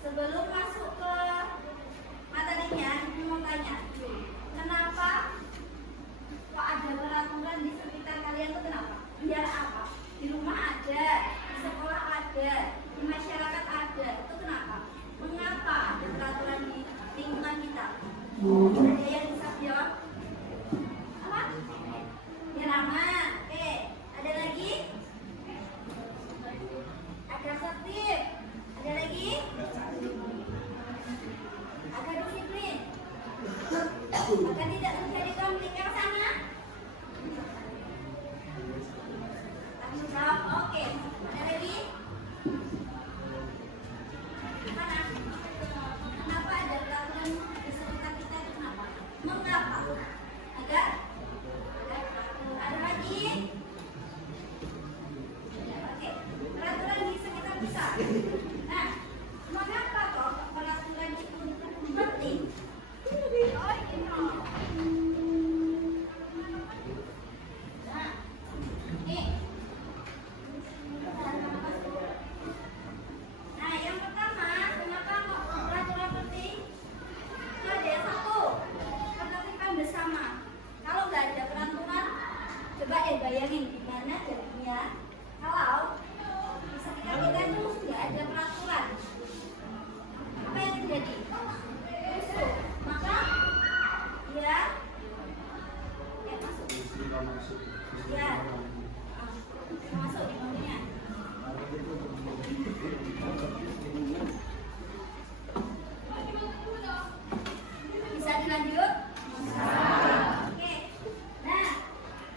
Sebelum masuk ke materinya, ibu mau tanya, kenapa kok ada peraturan di sekitar kalian tuh kenapa? Biar apa? Di rumah ada, di sekolah ada, di masyarakat ada, itu kenapa? Mengapa ada peraturan di lingkungan kita? Ada yang bisa jawab? Apa? Biar aman. Oke, ada lagi? Agar tertib. Ada lagi? Agar disiplin. Agar tidak terjadi konflik yang sana. Tanggung jawab. Oke. Ada lagi? Mana? Kenapa ada peraturan di sekitar kita itu kenapa? Mengapa? Agar? Ada lagi? Oke. Peraturan di sekitar kita. Nah, mengapa kok peraturan itu penting? Oh, ini. Nah, nih. Nah, yang pertama, kenapa kok peraturan penting? Itu ada satu, ketertiban bersama. Kalau nggak ada peraturan, coba deh bayangin gimana jadinya kalau di sekitar kita itu nggak ada peraturan. Apa yang terjadi? Rusuh. Maka ya masuk. Ya masuk di bawahnya. Bisa dilanjut? Oke. Nah,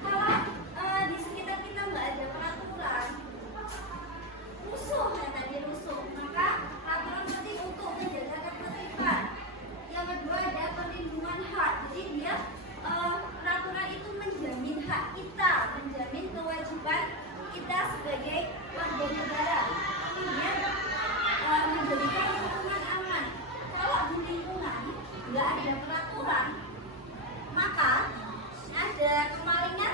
kalau di sekitar kita nggak ada peraturan, rusuh ya tadi rusuh. Maka peraturan penting untuk menjaga ketertiban. Yang kedua ada perlindungan hak. Jadi dia peraturan itu menjamin hak kita, menjamin kewajiban kita sebagai warga negara. Kemudian menjadikan lingkungan aman. Kalau di lingkungan nggak ada peraturan, maka ada kemalingan.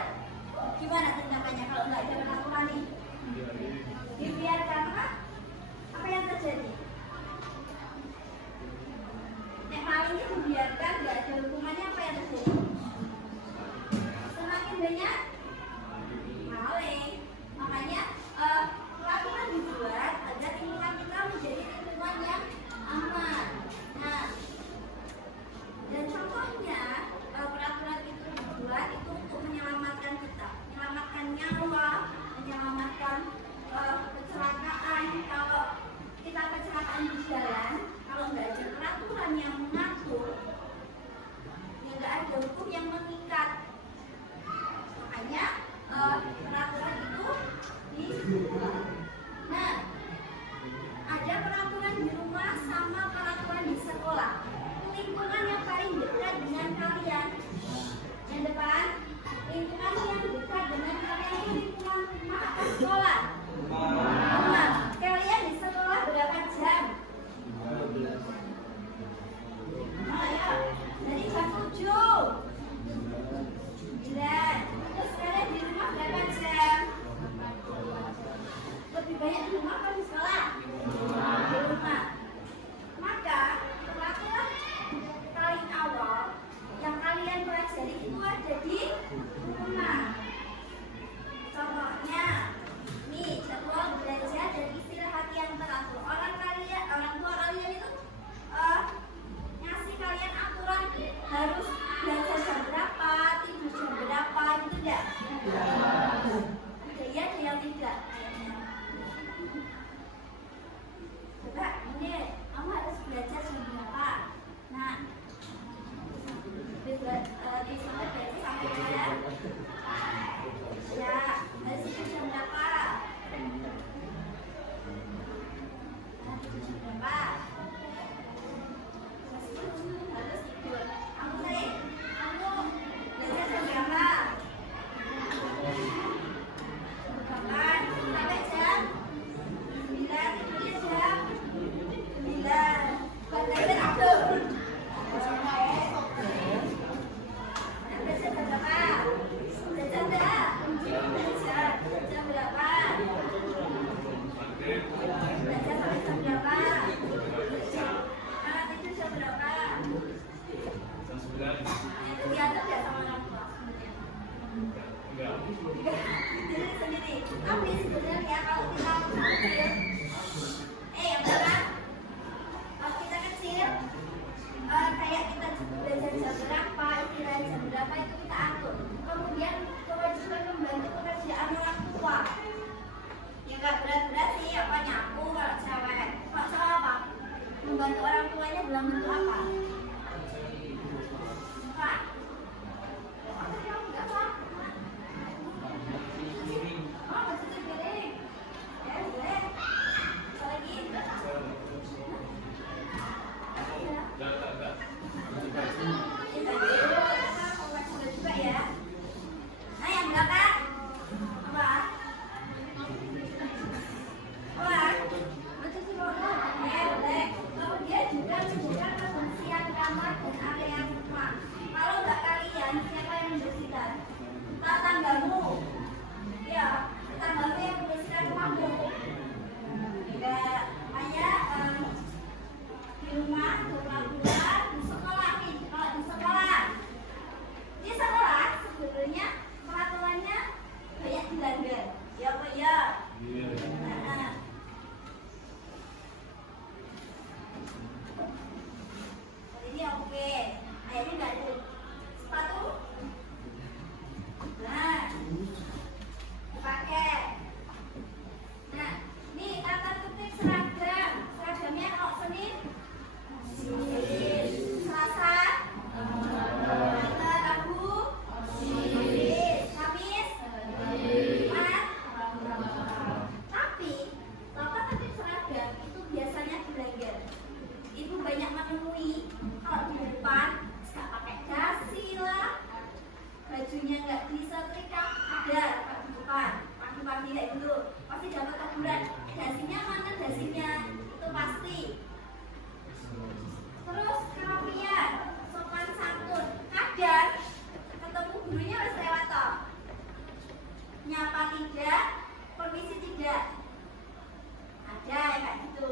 Gimana tindakannya kalau nggak ada peraturan nih? Dibiarkan apa yang terjadi? Nek malingnya dibiarkan, nggak ada hukumannya, apa yang terjadi? Semakin banyak maling. Makanya peraturan dibuat agar lingkungan kita menjadi lingkungan yang aman. Nah, dan contohnya peraturan itu dibuat itu untuk diri sendiri. Tapi sebenarnya kalau kita kecil, yang benar, kalau kita kecil, kayak kita belajar jam berapa, istirahat jam berapa itu kita atur. Kemudian kewajiban membantu pekerjaan orang tua. Ya nggak berat-berat sih, apa nyapu kalau cewek. Kalau cowok apa? Membantu orang tuanya dalam bentuk apa? Pak? Enggak, Pak. Oh, cuci piring. Ya, boleh. Apa lagi? Juga ya. Nah, yang belakang apa? Mencuci mobil. Ya, boleh. Kemudian juga menjaga kebersihan kamar dan area rumah. Kalau nggak kalian, siapa yang membersihkan? Tetanggamu. Ya, tetanggamu yang membersihkan rumahmu. Tidak hanya di rumah, di sekolah nih. Kalau di sekolah sebenarnya peraturannya banyak dilanggar. Ya, Pak ya. Nah, ini oke. Akhirnya nggak ada sepatu. Nah, dipakai. Nah, nih tata tertib seragam. Seragamnya kalau Senin, Selasa, Rabu, Kamis, Jumat. Tapi tata tertib seragam itu biasanya dilanggar. Ibu banyak menemui kalau di depan nggak pakai dasi lah, bajunya nggak disetrika, ada di depan pagi-pagi kayak gitu pasti dapat teguran. Dasinya mana dasinya? Itu pasti. Terus kerapian, sopan santun. Kadang ketemu gurunya harus lewat toh. Nyapa tidak, permisi tidak. Ada yang kayak gitu.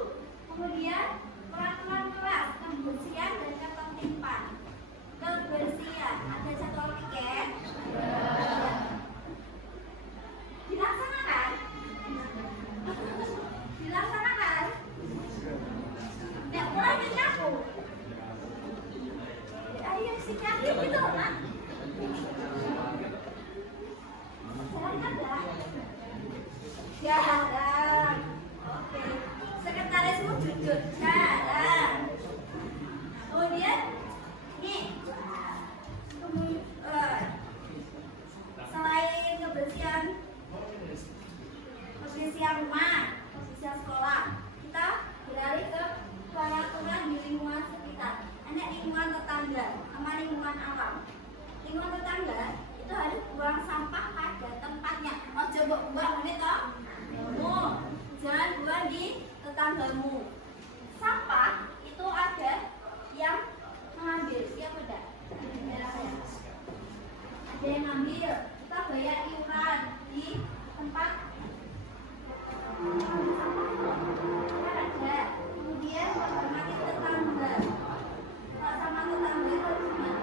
Kemudian peraturan kelas, kebersihan dan ketertiban. Kebersihan, ada jadwal piket. Dilaksanakan. Nggak mulai nyapu. Ayo siapin gitu kan? Jarang ada. Jarang. Oke. Sekretarismu jujur. Jarang. Kemudian nih. Selain kebersihan rumah, kebersihan sekolah, kita beralih ke peraturan di lingkungan sekitar. Hanya lingkungan tetangga sama lingkungan alam. Lingkungan tetangga itu harus buang sampah pada tempatnya. Oh, coba buang ini toh. Jangan buang di tetanggamu. Sampah itu ada yang mengambil, siapa enggak? Ada yang ngambil, kita bayar iuran di tempat ada. Kemudian menghormati tetangga. Kalau sama tetangga itu gimana?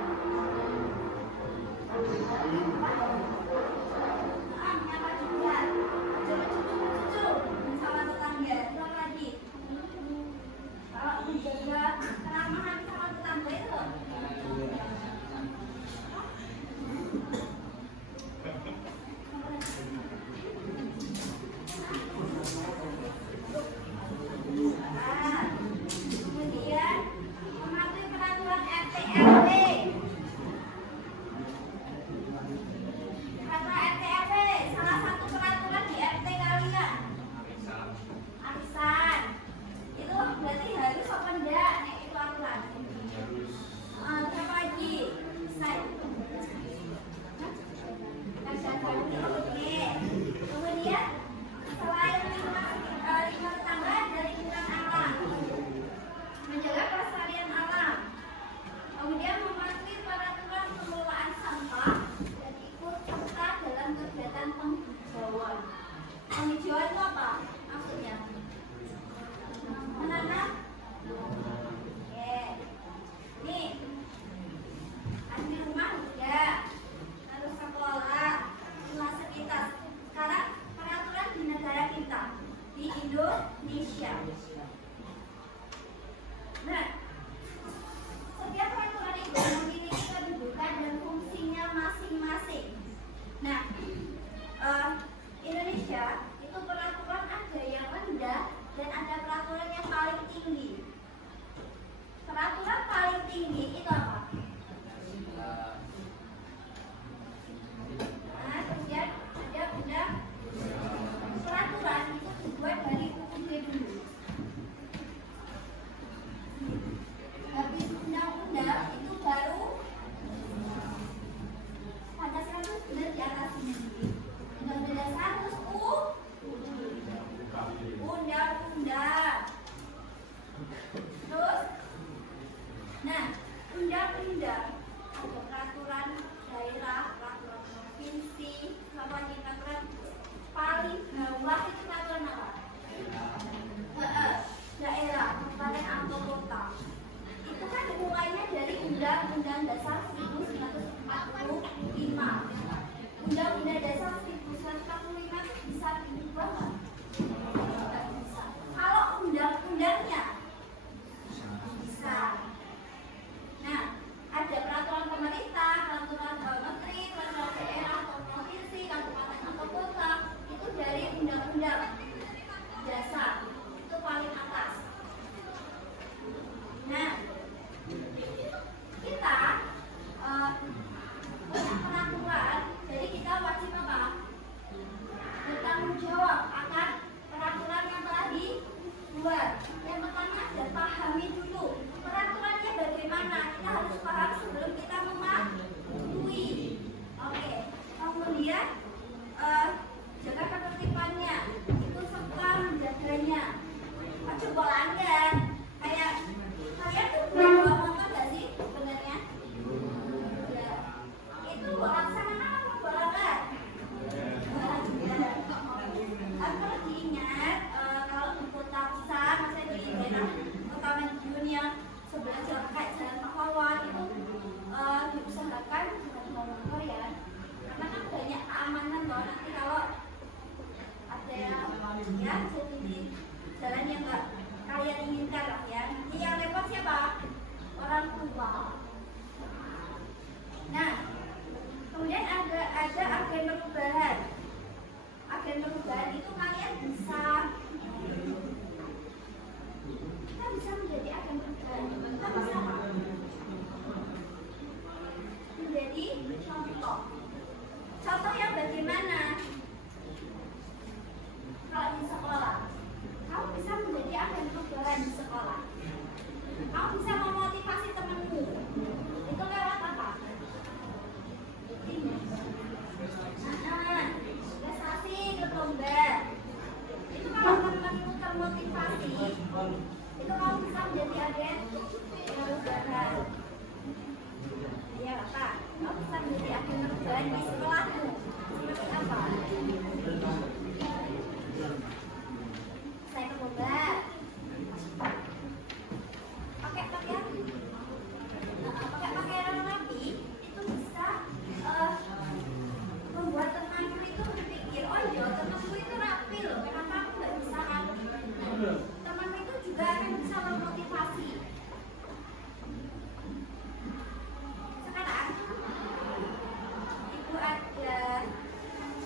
Nyapa juga. Coba cucu sama tetangga. Ulang lagi. Kalau menjaga keramahan sama tetangga itu. Kemudian jaga ketertibannya, itu serta menjaganya. Coba Anda kayak kalian tuh bawa motor gak sih sebenarnya? Ya. Itu laksanakan apa balap? Aku lagi ingat kalau di kota besar, misalnya di daerah kota Madiun yang sebelah jalan kayak Jalan Pahlawan itu diusahakan jangan bawa motor ya, karena kan banyak keamanan loh. Nanti kalau ada ya jadi di jalan yang nggak kalian inginkan lah ya, nanti yang repot siapa? Orang tua. Nah, kemudian ada agen perubahan. Agen perubahan itu kalian bisa, kita bisa menjadi agen perubahan sama-sama. Menjadi contoh. Contoh yang bagaimana? Kalau di sekolah, kamu bisa menjadi agen perubahan di sekolah. Kamu bisa memotivasi temanmu. Itu lewat apa? Prestasi ikut lomba. Itu kalau temanmu termotivasi, itu kamu bisa menjadi agen perubahan. Ya Kak, kamu bisa menjadi agen perubahan di sekolahmu. Seperti apa? Saya ke lomba. Pakai pakaian rapi itu bisa membuat temanku itu berpikir, oh iya temanku itu rapi loh, kenapa aku nggak bisa rapi? Temanku itu juga akan bisa memotivasi. Sekarang Ibu ada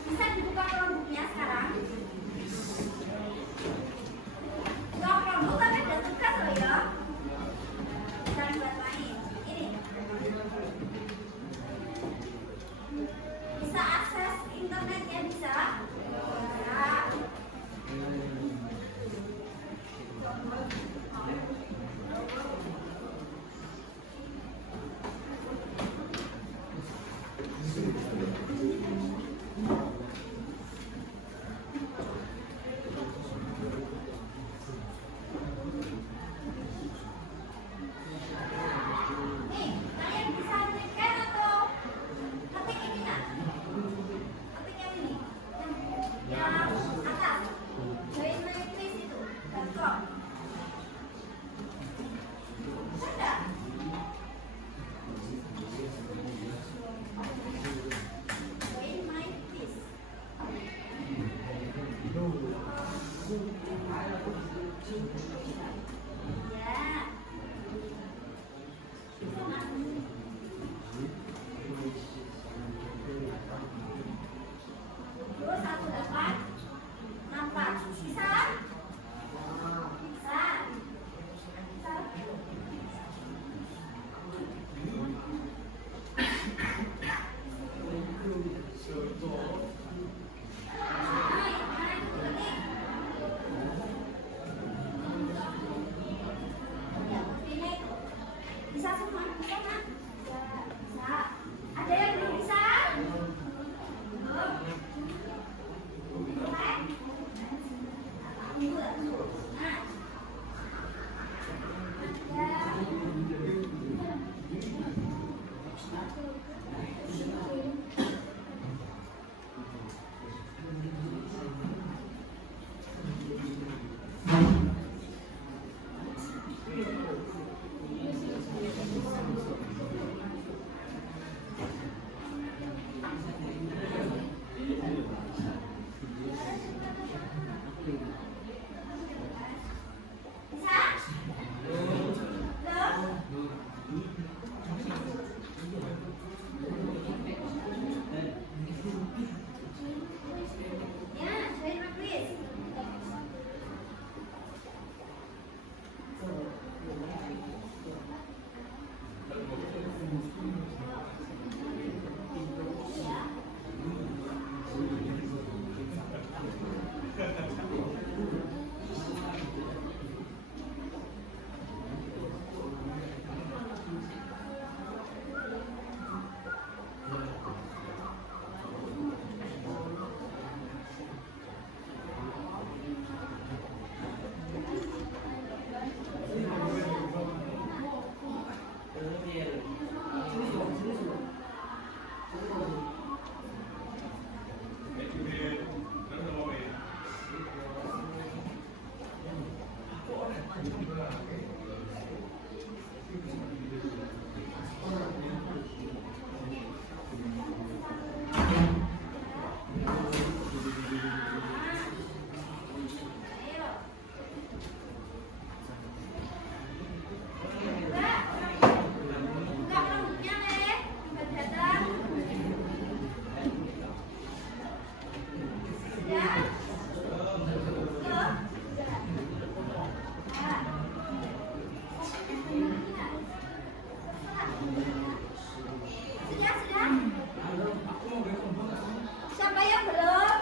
bisa dibuka kelompoknya sekarang. Kelompok kan ada tugas loh ya. Bukan buat main. Ini bisa akses internet ya, bisa. Ya. Nih, kalian bisa ngetik atau ketik ini nak? Ketik yang ini. Siapa yang belum?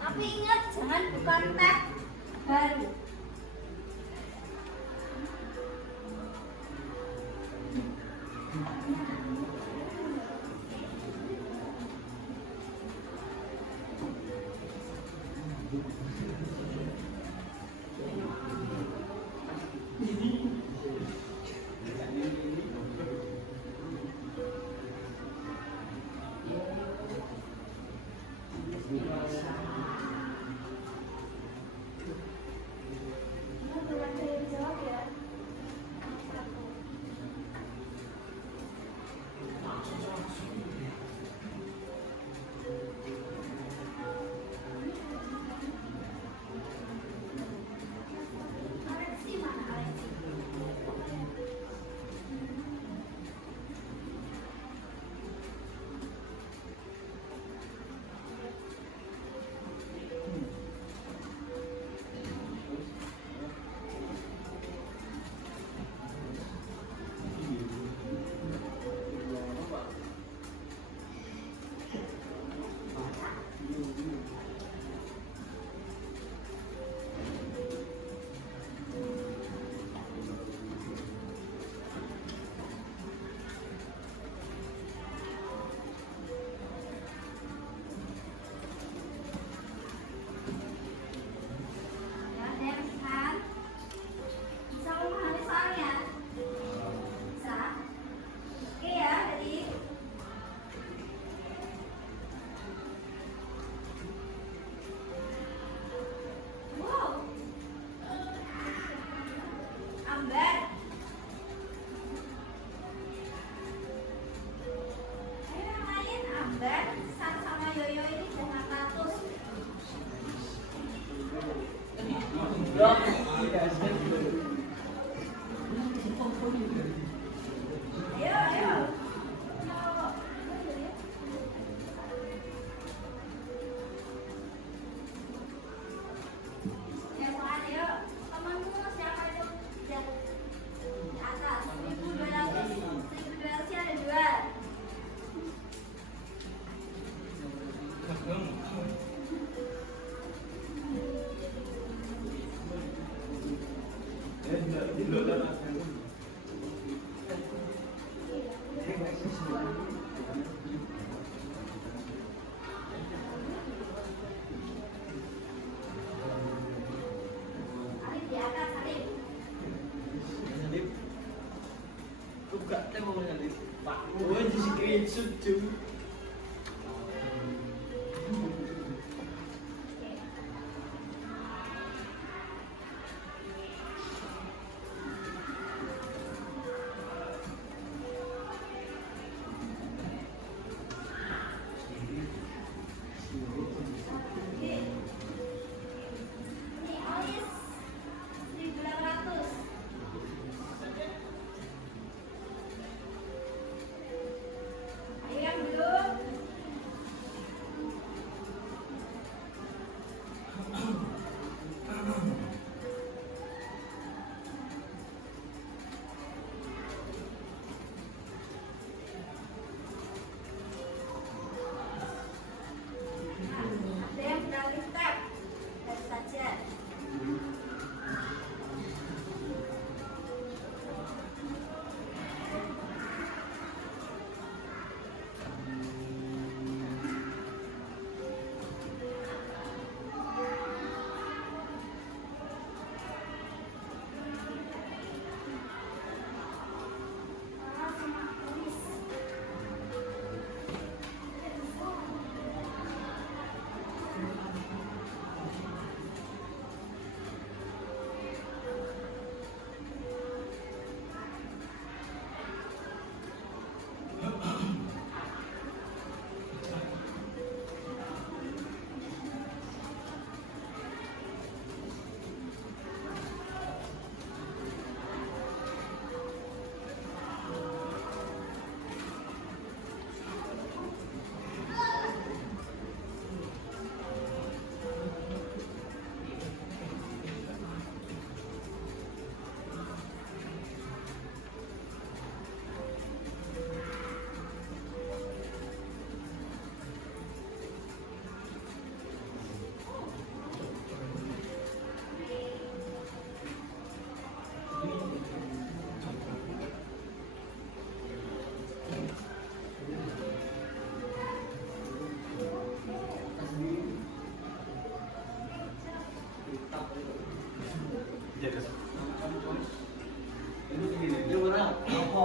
Tapi ingat, jangan buka tab baru. Ayo, ayo. Yang lain, ayo. Temanmu siapa itu? Yang atas 1.200, 1.200 ada dua. Alif di atas, Alif. Buka tembok nyalip. Pak, gue di screenshot cuy. Ini Olis 1.800. Ayo yang belum. Ada yang beralih tab. Baru saja. Ah, sama Olis. Dia orang apa?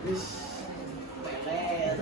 Wis peler.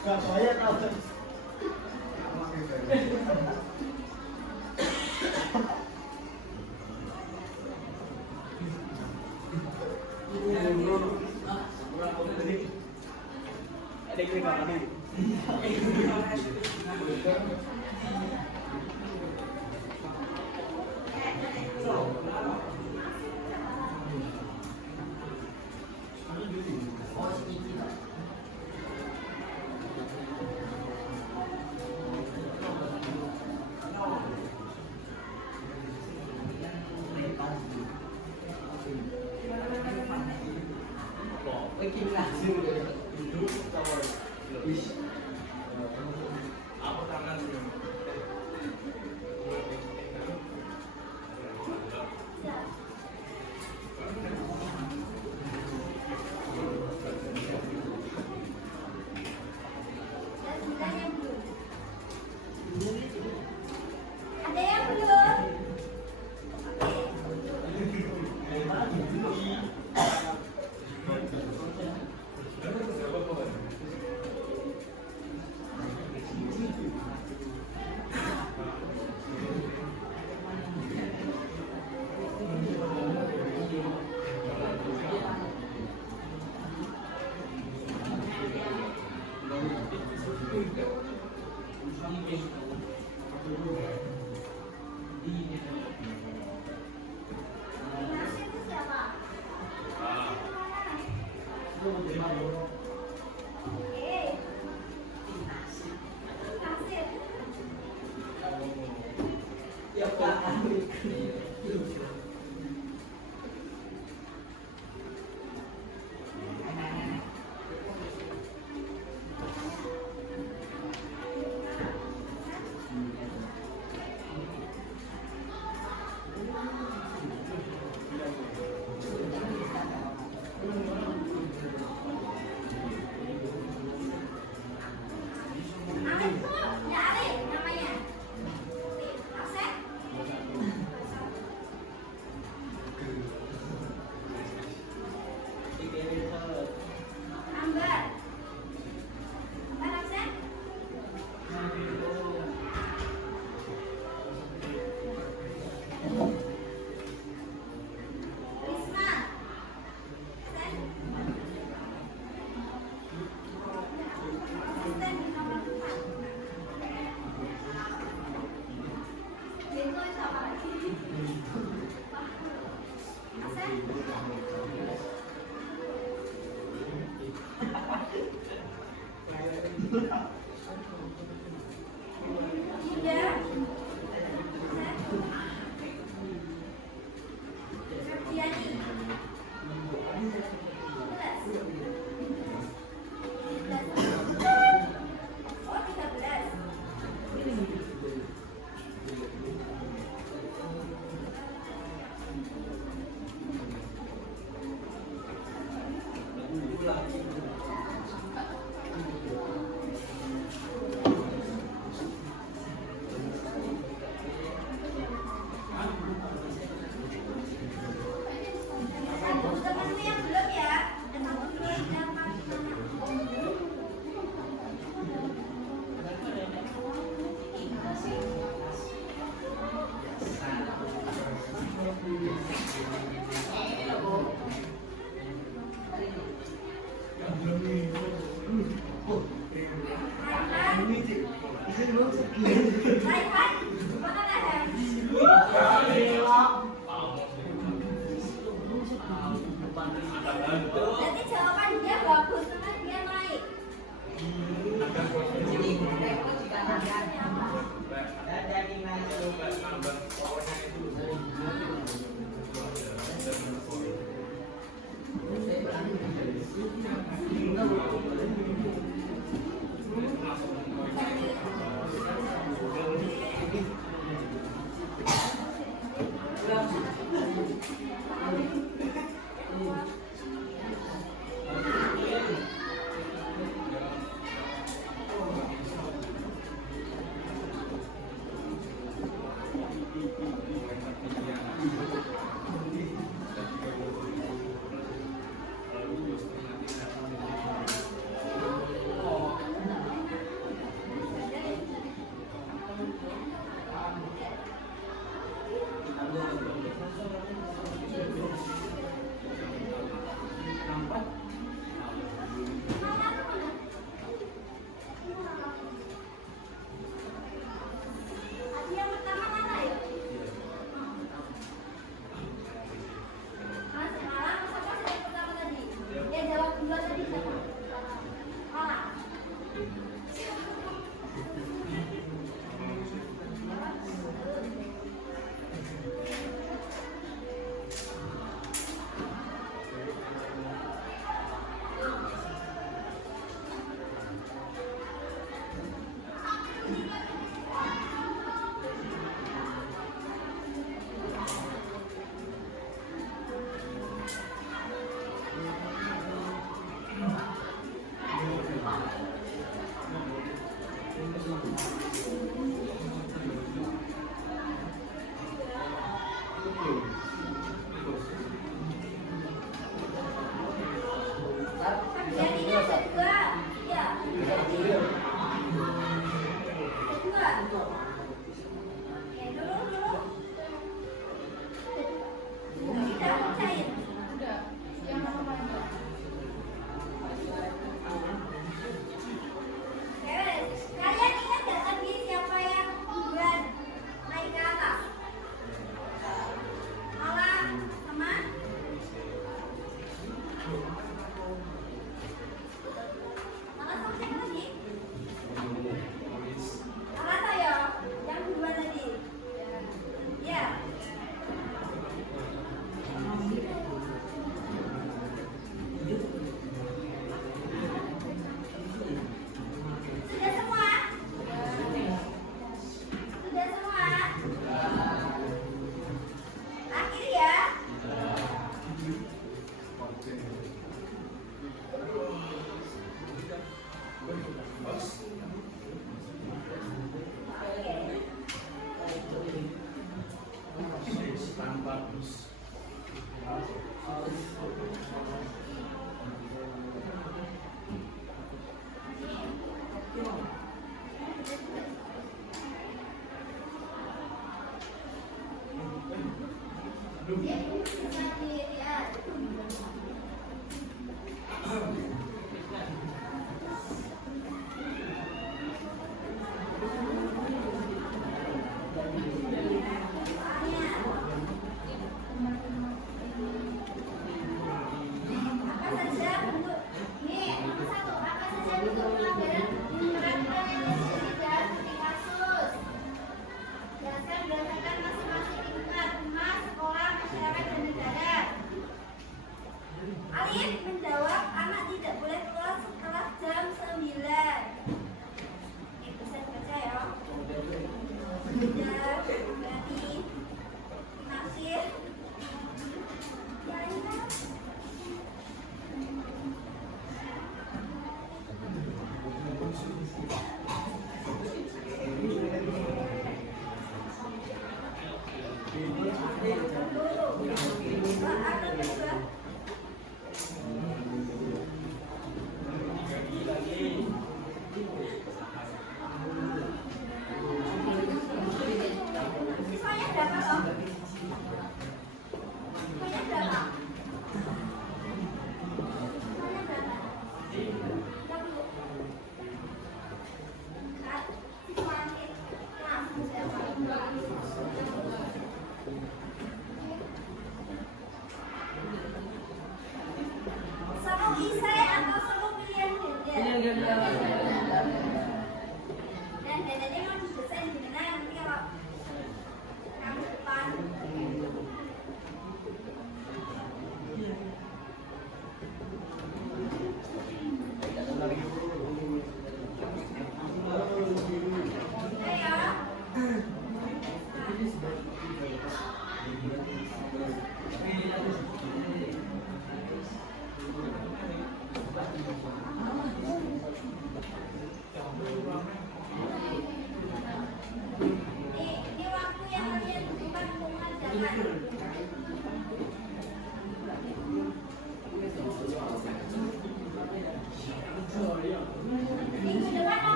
Gak bayar apa? Ada yang kapan nih? Apa tangan? Ada yang belum? Nasir itu siapa? Oke. Nasir. Ya Pak. Arif tuh, ya Arif namanya. Asep. Ambar. Ambar Asep. Risma. Asep. Asisten di nomor 4. Itu siapa lagi? Asep. Dinda. Asep. Septiani. 13. Oh, 13. Teman-teman yang belum ya, dan aku belum dapat Raihan. Raihan.